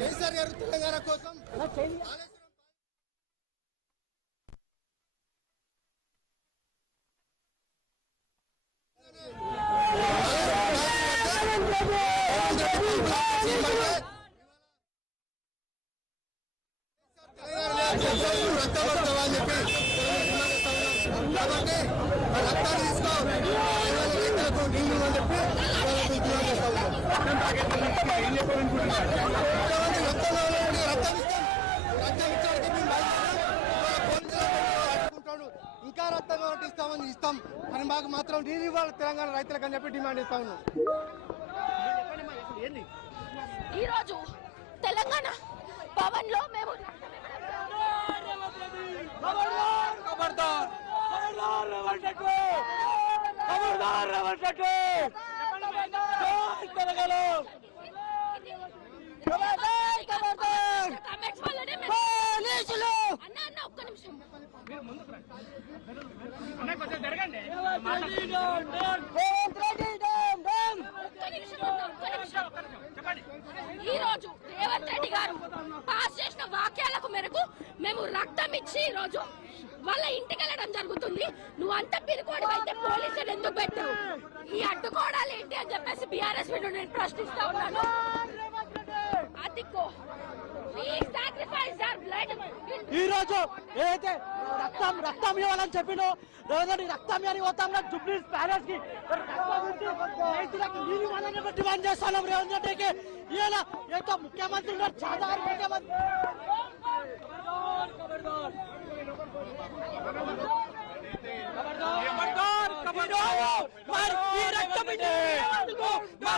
కేసీఆర్ గారు తెలంగాణ కోసం కాబట్టి రక్తాన్ని తీసుకో రైతులకు నీళ్లు అని చెప్పి ఇంకా రక్తం కాబట్టి ఇస్తామని ఇస్తాం అని మాకు మాత్రం నీళ్ళు ఇవ్వాలి తెలంగాణ రైతులకు అని చెప్పి డిమాండ్ ఇస్తా ఉన్నాం. ఈరోజు తెలంగాణ భవన్ లో మేము ఈ రోజు రేవంత్ రెడ్డి గారు పాస్ చేసిన వాక్యాలకు మేరకు మేము రక్తం ఇచ్చి ఈ రోజు వాళ్ళ ఇంటికి వెళ్ళడం జరుగుతుంది. నువ్వు అంత పిరుకోడి అయితే పోలీసులు ఎందుకు పెట్టావు? ఈ అడ్డుకోవడాలు ఏంటి అని చెప్పేసి బీఆర్ఎస్ నేను ప్రశ్నిస్తా ఉన్నాను. ఈ రోజు ఏదైతే రక్తం ఇవ్వాలని చెప్పినో రేవంత్ రక్తం అని పోతాం జూబ్లీస్ ప్యాలెస్ కి రైతులకు నీరు ఇవ్వాలని డిమాండ్ చేస్తున్నాం. రేవంత్ రెడ్డికి ఇలా ఏదో ముఖ్యమంత్రి ముఖ్యమంత్రి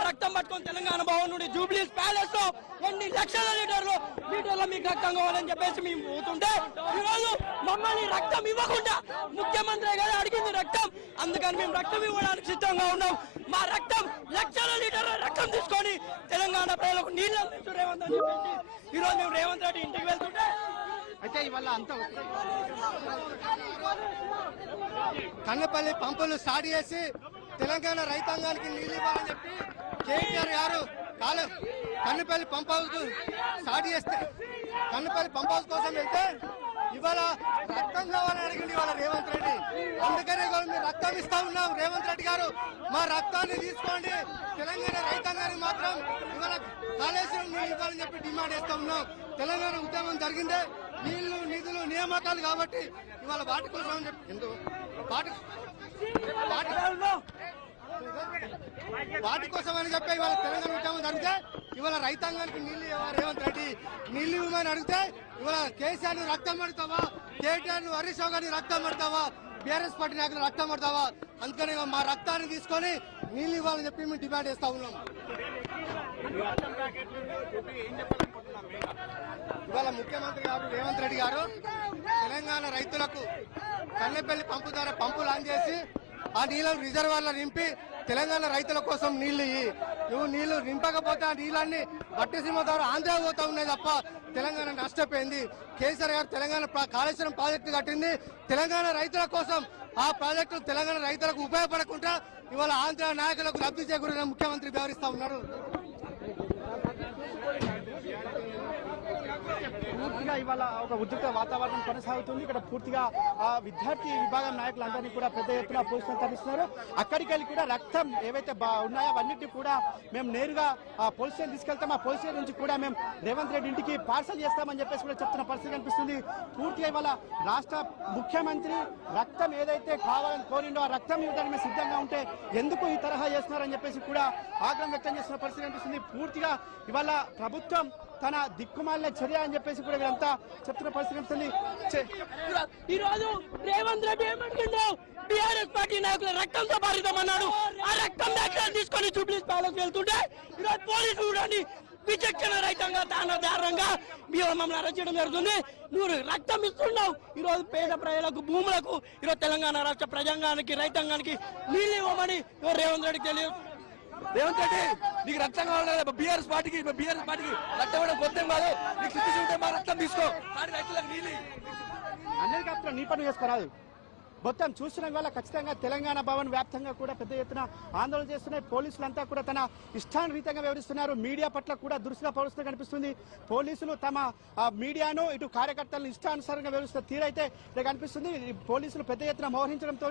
రక్తం పట్టుకొని తెలంగాణ భవన్ నుండి జూబ్లీస్ ప్యాలెస్ లో ఎన్ని లక్షల లీటర్లు మీకు రక్తం కావాలని చెప్పేసి మేము పోతుంటే ఈరోజు మమ్మల్ని రక్తం ఇవ్వకుండా ముఖ్యమంత్రి గారు అడిగింది రక్తం, అందుకని మేము రక్తం ఇవ్వడానికి సిద్ధంగా ఉన్నాం. మా రక్తం లక్షల లీటర్ల రక్తం తీసుకొని తెలంగాణ ప్రజలకు నీళ్ళు అందించు చెప్పేసి ఈరోజు మేము రేవంత్ రెడ్డి ఇంటికి వెళ్తుంటే అయితే ఇవాళ అంతా కన్నపల్లి పంపులు స్టార్ట్ చేసి తెలంగాణ రైతాంగానికి నీళ్ళు ఇవ్వాలని చెప్పి కేటీఆర్ గారు కన్నపల్లి పంప్ హౌస్ స్టార్ట్ చేస్తే కన్నపల్లి పంప్ హౌస్ కోసం వెళ్తే ఇవాళ రక్తం కావాలని అడిగింది ఇవాళ రేవంత్ రెడ్డి. అందుకనే మేము రక్తం ఇస్తా ఉన్నాం. రేవంత్ రెడ్డి గారు మా రక్తాన్ని తీసుకోండి, తెలంగాణ రైతాంగానికి మాత్రం ఇవాళ కాళేశ్వరం నీళ్ళు ఇవ్వాలని చెప్పి డిమాండ్ చేస్తా ఉన్నాం. తెలంగాణ ఉద్యమం జరిగిందే నీళ్లు నిధులు నియామకాలు కాబట్టి ఇవాళ వాటి కోసం వాటి కోసం అని చెప్పి ఇవాళ తెలంగాణ ఉద్యమం జరిగితే ఇవాళ రైతాంగానికి నీళ్లు రేవంత్ రెడ్డి నీళ్లు ఇవ్వమని అడిగితే ఇవాళ కేసీఆర్ ను రక్తం పడతావా, కేటీఆర్ ను హరీష్ రావు గారిని రక్తం పడతావా, బీఆర్ఎస్ పార్టీ నాయకులు రక్తం పడతావా? అందుకని మా రక్తాన్ని తీసుకొని నీళ్లు ఇవ్వాలని చెప్పి మేము డిమాండ్ చేస్తా ఉన్నాం. ఇవాళ ముఖ్యమంత్రి గారు రేవంత్ రెడ్డి గారు తెలంగాణ రైతులకు కన్నెపల్లి పంపు ద్వారా పంపు లాంచ్ చేసి ఆ నీళ్ళను రిజర్వాయర్లో నింపి తెలంగాణ రైతుల కోసం నీళ్లు ఇయ్యి, నువ్వు నీళ్లు నింపకపోతే ఆ నీళ్ళన్ని బట్టిసీమ ద్వారా ఆంధ్ర పోతా ఉన్నాయి తప్ప తెలంగాణ నష్టపోయింది. కేసీఆర్ గారు తెలంగాణ కాళేశ్వరం ప్రాజెక్టు కట్టింది తెలంగాణ రైతుల కోసం. ఆ ప్రాజెక్టు తెలంగాణ రైతులకు ఉపయోగపడకుండా ఇవాళ ఆంధ్ర నాయకులకు లబ్ధి చేకూరిన ముఖ్యమంత్రి వ్యవహరిస్తా ఉన్నారు. పూర్తిగా ఇవాళ ఒక ఉద్రిక్త వాతావరణం కొనసాగుతుంది. ఇక్కడ పూర్తిగా విద్యార్థి విభాగం నాయకులందరినీ కూడా పెద్ద ఎత్తున పోలీసులు తరలిస్తున్నారు. అక్కడికి వెళ్ళి కూడా రక్తం ఏవైతే ఉన్నాయో అవన్నిటి కూడా మేము నేరుగా పోలీస్ స్టేషన్ తీసుకెళ్తాం. ఆ పోలీస్ స్టేషన్ నుంచి కూడా మేము రేవంత్ రెడ్డి ఇంటికి పార్సల్ చేస్తామని చెప్పేసి కూడా చెప్తున్న పరిస్థితి కనిపిస్తుంది. పూర్తిగా ఇవాళ రాష్ట్ర ముఖ్యమంత్రి రక్తం ఏదైతే కావాలని కోరిండో ఆ రక్తం ఇవ్వడానికి మేము సిద్ధంగా ఉంటే ఎందుకు ఈ తరహా చేస్తున్నారని చెప్పేసి కూడా ఆగ్రహం వ్యక్తం చేస్తున్న పరిస్థితి కనిపిస్తుంది. పూర్తిగా ఇవాళ ప్రభుత్వం తన దిక్కుమాలిన చర్య అని చెప్పేసి కూడా వీరంతా చెప్తున్న పరిస్థితి కనిపిస్తుంది. ఈ రోజు రేవంత్ రెడ్డి ఏమంటున్నాడు? బీఆర్ఎస్ పార్టీ నాయకుల రక్తంతో పారిద్దామన్నాడు. ఆ రక్తం దాఖలు తీసుకొని జూబ్లీస్ ప్యాలెస్ వెళ్తుంటే ఈరోజు పోలీసులు చూడండి విచక్షణ రహితంగా దారుణంగా మమ్మల్ని అరెస్ట్ చేయడం జరుగుతుంది. నువ్వు రక్తం ఇస్తున్నావు. ఈరోజు పేద ప్రజలకు భూములకు ఈరోజు తెలంగాణ రాష్ట్ర ప్రజాంగానికి రైతాంగానికి నీళ్ళు ఇవ్వమని రేవంత్ రెడ్డికి తెలియదు. రేవంత్ రెడ్డి నీకు రక్తం కావాలి కదా, బీఆర్ఎస్ పార్టీకి రక్తం ఇవ్వడం కొత్త కాదు. నీకు సిద్ధి ఉంటే మా రక్తం తీసుకో, రైతులకు నీళ్ళు అందరికీ నీ పని చేసుకోరాదు. మొత్తం చూస్తున్న వల్ల ఖచ్చితంగా తెలంగాణ భవన్ వ్యాప్తంగా కూడా పెద్ద ఎత్తున ఆందోళన చేస్తున్నాయి. పోలీసులంతా కూడా తన ఇష్టానురీతంగా వ్యవహరిస్తున్నారు. మీడియా పట్ల కూడా దురుసుగా పరుస్తూ కనిపిస్తుంది. పోలీసులు తమ మీడియాను ఇటు కార్యకర్తలను ఇష్టానుసారంగా వ్యవహరిస్తున్న తీరైతే ఇక్కడ కనిపిస్తుంది. పోలీసులు పెద్ద ఎత్తున మోహరించడంతో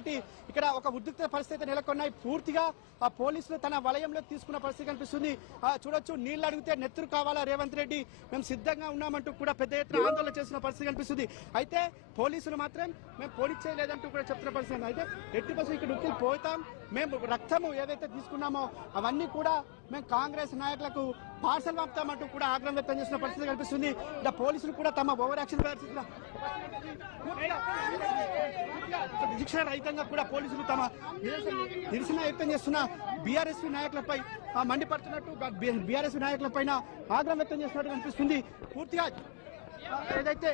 ఇక్కడ ఒక ఉద్రిక్త పరిస్థితి నెలకొన్నాయి. పూర్తిగా ఆ పోలీసులు తన వలయంలో తీసుకున్న పరిస్థితి కనిపిస్తుంది. చూడొచ్చు, నీళ్లు అడిగితే నెత్తురు కావాలా రేవంత్ రెడ్డి, మేము సిద్ధంగా ఉన్నామంటూ కూడా పెద్ద ఎత్తున ఆందోళన చేసిన పరిస్థితి కనిపిస్తుంది. అయితే పోలీసులు మాత్రం మేము పోలీస్ చేయలేదంటూ కూడా చెప్తున్న పరిస్థితి. అయితే 80% ఇక్కడ ఉక్కిలు పోతాం, మేము రక్తము ఏదైతే తీసుకున్నామో అవన్నీ కూడా మేము కాంగ్రెస్ నాయకులకు పార్సల్ పంపుతామంటూ కూడా ఆగ్రహం వ్యక్తం చేసిన పరిస్థితి కనిపిస్తుంది. ఇలా పోలీసులు కూడా తమ ఓవర్ యాక్షన్ విచక్షణ రహితంగా కూడా పోలీసులు తమ నిరసన వ్యక్తం చేస్తున్న బీఆర్ఎస్పీ నాయకులపై మండిపడుతున్నట్టు, బీఆర్ఎస్పీ నాయకుల పైన ఆగ్రహం వ్యక్తం చేస్తున్నట్టు కనిపిస్తుంది. పూర్తిగా ఏదైతే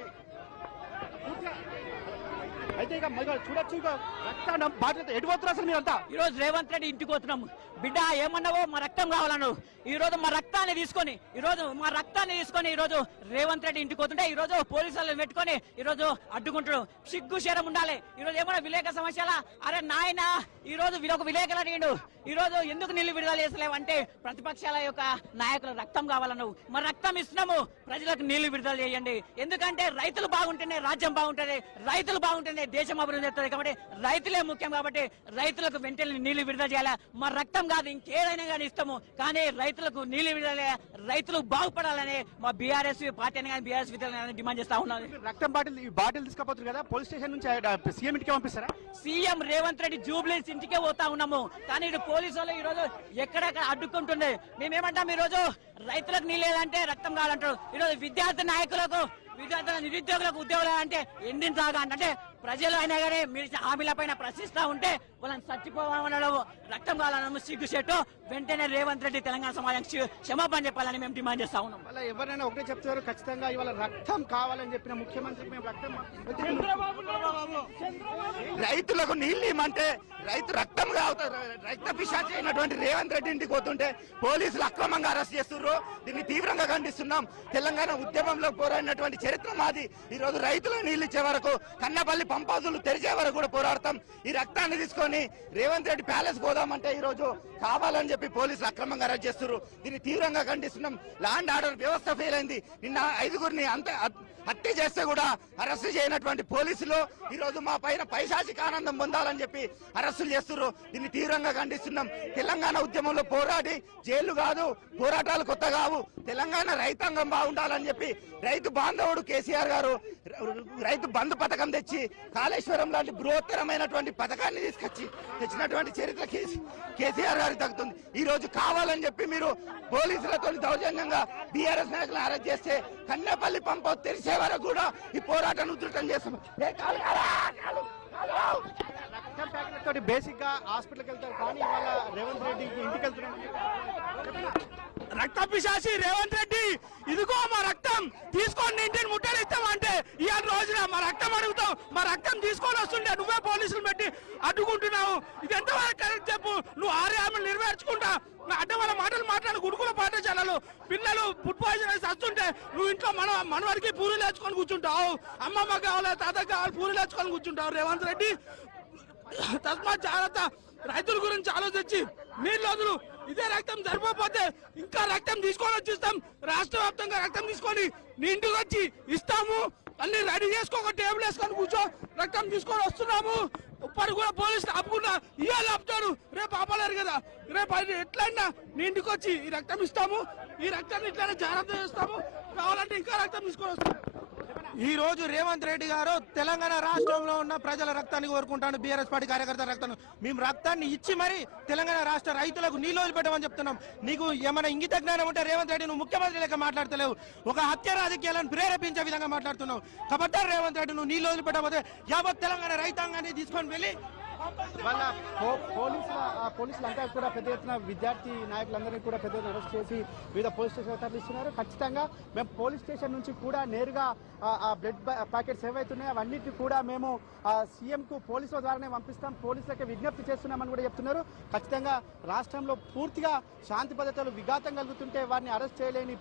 అయితే ఇక చూడొచ్చు, ఇక రక్తం బాధ్యత ఎటుపోతున్నారు అసలు మీరంతా? ఈ రోజు రేవంత్ రెడ్డి ఇంటికి వస్తున్నాము. బిడ్డ ఏమన్నావో మా రక్తం కావాలన్నావు. ఈ రోజు మా రక్తాన్ని తీసుకొని ఈ రోజు రేవంత్ రెడ్డి ఇంటికి వస్తుంటే ఈ రోజు పోలీసులను పెట్టుకొని ఈ రోజు అడ్డుకుంటాడు. సిగ్గు శరం ఉండాలి. ఈ రోజు ఏమన్నా విలేక సమస్యల, అరే నాయన ఈ రోజు ఒక విలేకరులు నీడు ఈ రోజు ఎందుకు నీళ్లు విడుదల చేస్తలేవు అంటే ప్రతిపక్షాల యొక్క నాయకుల రక్తం కావాలన్నావు. మరి రక్తం ఇస్తున్నాము, ప్రజలకు నీళ్లు విడుదల చేయండి. ఎందుకంటే రైతులు బాగుంటేనే రాజ్యం బాగుంటుంది, రైతులు బాగుంటేనే దేశం అభివృద్ధి చేస్తుంది. కాబట్టి రైతులే ముఖ్యం. కాబట్టి రైతులకు వెంటనే నీళ్లు విడుదల చేయాలి. మా రక్తం కాదు ఇంకేదైనా కానీ ఇస్తాము, కానీ రైతులకు నీళ్లు విడుదల, రైతులు బాగుపడాలని మా బీఆర్ఎస్ పార్టీ కానీ బీఆర్ఎస్ విధానం డిమాండ్ చేస్తా ఉన్నాను. రక్తం బాటిల్ తీసుకపోతారు కదా, పోలీస్ స్టేషన్ నుంచి సీఎం ఇంటికి పంపిస్తారా? సీఎం రేవంత్ రెడ్డి జూబ్లీస్ ఇంటికే పోతా ఉన్నాము. కానీ పోలీసు వాళ్ళు ఈ రోజు ఎక్కడెక్కడ అడ్డుకుంటుండే. మేమేమంటాం, ఈ రోజు రైతులకు నీళ్ళేదంటే రక్తం కావాలంటారు. ఈ రోజు విద్యార్థి నాయకులకు, నిరుద్యోగులకు ఉద్యోగాలు అంటే ఎండించాగా అంటే ప్రజలు అయినా కానీ మీరు హామీల పైన ప్రశ్నిస్తా ఉంటే వాళ్ళని చచ్చిపోవాలనడం, రక్తం కావాలనడం సిగ్గుసేటు. వెంటనే రేవంత్ రెడ్డి తెలంగాణ సమాజం క్షమాపణ చెప్పాలని మేము డిమాండ్ చేస్తా ఉన్నాం. అలా ఎవరైనా ఒకటే చెప్తారు, ఖచ్చితంగా ఇవాళ రక్తం కావాలని చెప్పిన ముఖ్యమంత్రికి మేము రక్తం రైతులకు నీళ్ళు ఇమ్మంటే రైతు రక్తం కావుతారు. రక్త పిశాచి అయినటువంటి రేవంత్ రెడ్డి ఇంటికి పోతుంటే పోలీసులు అక్రమంగా అరెస్ట్ చేస్తున్నారు. దీన్ని తీవ్రంగా ఖండిస్తున్నాం. తెలంగాణ ఉద్యమంలో పోరాడినటువంటి చరిత్ర మాది. ఈ రోజు రైతులకు నీళ్లు ఇచ్చే వరకు, కన్నపల్లి పంప్ హౌజులు తెరిచే వరకు కూడా పోరాడతాం. ఈ రక్తాన్ని తీసుకొని రేవంత్ రెడ్డి ప్యాలెస్ పోదామంటే ఈ రోజు కావాలని చెప్పి పోలీసులు అక్రమంగా అరెస్ట్ చేస్తున్నారు. దీన్ని తీవ్రంగా ఖండిస్తున్నాం. లా అండ్ ఆర్డర్ వ్యవస్థ ఫెయిల్ అయింది. నిన్న 5గురిని హత్య చేస్తే కూడా అరెస్టు చేయనటువంటి పోలీసులు ఈ రోజు మా పైన పైశాచిక ఆనందం పొందాలని చెప్పి అరెస్టులు చేస్తున్నారు. దీన్ని తీవ్రంగా ఖండిస్తున్నాం. తెలంగాణ ఉద్యమంలో పోరాడి జైలు కాదు, పోరాటాలు కొత్త కావు. తెలంగాణ రైతాంగం బాగుండాలని చెప్పి రైతు బాంధవుడు కేసీఆర్ గారు రైతు బంధు పథకం తెచ్చి కాళేశ్వరం లాంటి బృహత్తరమైనటువంటి పథకాన్ని తెచ్చినటువంటి చరిత్ర కేసీఆర్ గారికి తగ్గుతుంది. ఈ రోజు కావాలని చెప్పి మీరు పోలీసులతో దౌర్జన్యంగా బీఆర్ఎస్ నాయకులను అరెస్ట్ చేస్తే కన్నెపల్లి పంప్ తెరిచే వరకు కూడా ఈ పోరాటాన్ని ఉధృతం చేస్తాం. బేసిక్ గా హాస్పిటల్కి వెళ్తారు, కానీ ఇవాళ రేవంత్ రెడ్డి ఇంటికి వెళ్తున్నాం. రక్త పిశాచి రేవంత్ రెడ్డి, ఇదిగో మా రక్తం తీసుకొని ఇంటిని ముట్టడిస్తామంటే ఇవాళ రోజున మా రక్తం అడుగుతాం. మా రక్తం తీసుకొని వస్తుంటే నువ్వే పోలీసులు పెట్టి అడ్డుకుంటున్నావు. ఇది ఎంతవరకు కరెక్ట్ చెప్పు? నువ్వు 6 హామీలు నెరవేర్చుకుంటా అడ్డ వాళ్ళ మాటలు మాట్లాడు. గురుకుల పాఠశాలలు పిల్లలు ఫుడ్ పాయిజన్ వేసి వస్తుంటే నువ్వు ఇంట్లో మనవాడికి పూరీలు వేసుకొని కూర్చుంటావు. అమ్మమ్మ కావాలి, తాతకు కావాలి, పూరీలు వేసుకొని కూర్చుంటావు. రేవంత్ రెడ్డి తస్మాత్ జాగ్రత్త. రైతుల గురించి ఆలోచించి నీళ్ళు వదులు. ఇదే రక్తం సరిపోతే ఇంకా రక్తం తీసుకొని వచ్చిస్తాం. రాష్ట్ర వ్యాప్తంగా రక్తం తీసుకొని నీ ఇంటికి వచ్చి ఇస్తాము. అన్ని రెడీ చేసుకో, ఒక టేబుల్ వేసుకొని కూర్చో. రక్తం తీసుకొని వస్తున్నాము. ఇప్పటికి కూడా పోలీసులు ఆపుకున్నా, ఇవాళ ఆపుతారు, రేపు ఆపలేరు కదా. రేపు ఎట్లయినా నీ ఇంటికి వచ్చి ఈ రక్తం ఇస్తాము. ఈ రక్తాన్ని ఇట్లనే జాగ్రత్త చేస్తాము. కావాలంటే ఇంకా రక్తం తీసుకొని వస్తాము. ఈ రోజు రేవంత్ రెడ్డి గారు తెలంగాణ రాష్ట్రంలో ఉన్న ప్రజల రక్తాన్ని కోరుకుంటాను. బీఆర్ఎస్ పార్టీ కార్యకర్తల రక్తాన్ని మేము రక్తాన్ని ఇచ్చి మరి తెలంగాణ రాష్ట్ర రైతులకు నీళ్ళు వదిలిపెట్టమని చెప్తున్నాం. నీకు ఏమైనా ఇంగిత జ్ఞానం ఉంటే రేవంత్ రెడ్డి నువ్వు ముఖ్యమంత్రి లెక్క మాట్లాడతలేవు. ఒక హత్య రాజకీయాలను ప్రేరేపించే విధంగా మాట్లాడుతున్నావు. కాబట్టి రేవంత్ రెడ్డి నువ్వు నీళ్ళు వదిలిపెట్టకపోతే యావత్ తెలంగాణ రైతాంగాన్ని తీసుకొని వెళ్ళి వాళ్ళ పోలీసులంతా కూడా పెద్ద ఎత్తున విద్యార్థి నాయకులందరినీ కూడా పెద్ద ఎత్తున అరెస్ట్ చేసి వివిధ పోలీస్ స్టేషన్ తరలిస్తున్నారు. ఖచ్చితంగా మేము పోలీస్ స్టేషన్ నుంచి కూడా నేరుగా ఆ బ్లడ్ ప్యాకెట్స్ ఏవైతున్నాయో అవన్నిటి కూడా మేము సీఎంకు పోలీసుల ద్వారానే పంపిస్తాం, పోలీసులకే విజ్ఞప్తి చేస్తున్నామని కూడా చెప్తున్నారు. ఖచ్చితంగా రాష్ట్రంలో పూర్తిగా శాంతి భద్రతలు విఘాతం కలుగుతుంటే వారిని అరెస్ట్ చేయలేని